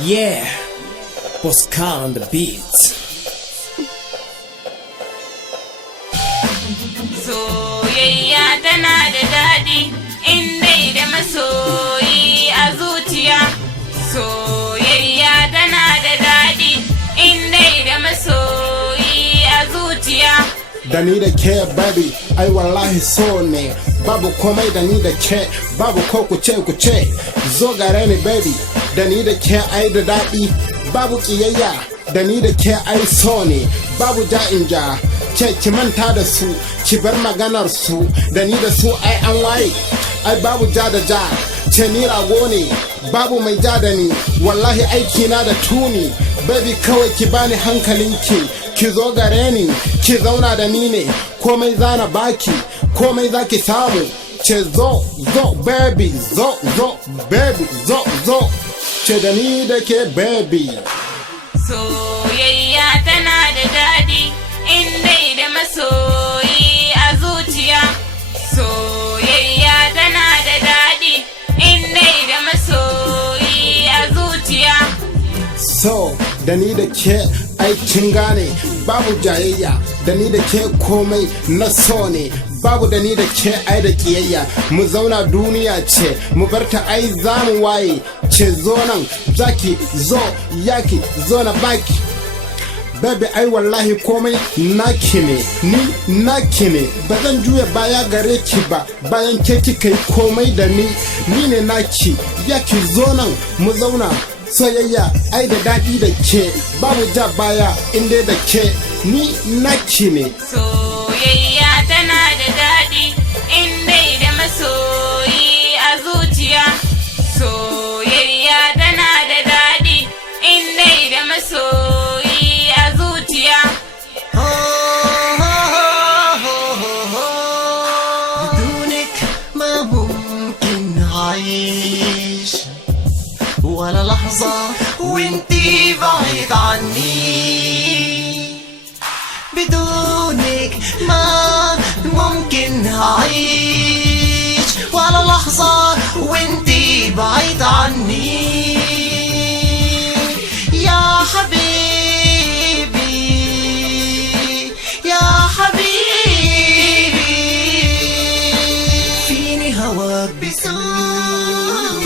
Yeah, Boscan on the beat. Soyayya tana da daɗi in dai da masoyi a zuciya. Soyayya tana da daɗi in dai da masoyi a zuciya. Da ni da ke baby, ai wallahi so ne. Babu komai da ni da ke, babu ko kuce zo gare ni baby. Da ni da ke ai da daɗi, babu ƙiyayya. Da ni da ke ai so ne, babu ja. Ke ki manta da su, ki bar maganar su. Da ni da su ai an waye, ai babu ja. Ce ni rago ne, babu mai ja da ni. Wallahi aiki na da tuni. Baby kawai ki bani hankalinki, ki zo gare ni, ki zauna da ni ne. Komai zana baki, komai zaki samu. Ce zo baby, zo baby, zo. Ce da ni da ke baby. Soyayya tana da daɗi in dai da masoyi a zuciya. Soyayya tana da daɗi in dai da masoyi a zuciya. So, da ni da ke aikin gane, babu jayayya. Da ni da ke komai na so ne, babu da ni da ke ai da kiyayya. Mu zauna duniya ce, mu barta ai zamu waye. Ce zo nan, zaki zo, yaki zo na baki. Baby ai wallahi komai naki ne, ni naki ne. Ba zan juya baya gare ki ba, bayan ke kika yi komai da ni ne naki. Yaki zo nan, mu zauna. Soyayya ai da daɗi da ke, babu ja baya inda da ke, ni naki ne. Soyayya tana da daɗi in dai da masoyi a zuciya. Soyayya tana da daɗi in dai da masoyi a zuciya. بدونك ما ممكن أعيش ولا لحظة وانتي بعيد عني. بدونك ما ممكن أعيش ولا لحظة وانتي بعيد عني. يا حبيبي يا حبيبي فيني هواك بسوء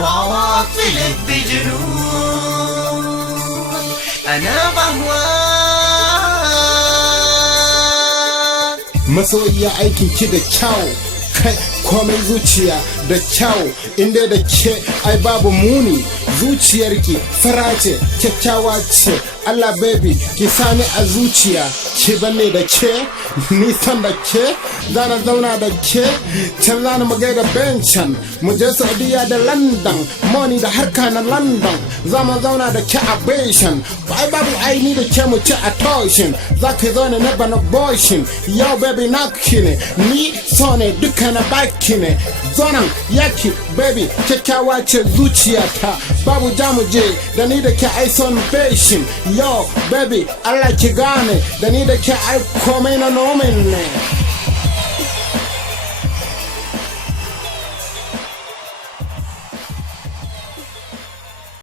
وعواطفك بجنون. أنا بهواك. Masoyiya aikin ki da kyau, kai komai zuciya da kyau. Inda da ke ai babu muni, zuciyarki fara ce, kyakkyawa ce. Allah baby ki sani a zuciya, ki banne da ke, nisan da ke. Zana zauna da ke, can zana mu gaida Bencan. Mu je Saudiya da London, money da harka na London. Za mu zauna da ke a Beshan, ai babu aini da ke mu ci a Toshin. Za ka zo ne na bana Boshin, yau baby na ne, ni so ne duka na baki ne. Zonan yaki baby kyakkyawa ce zuciyata, babu jamuje da ni da ke ai son Beshin. Yo baby Allah ki gane, da ni da ke ai komai na nomin ne.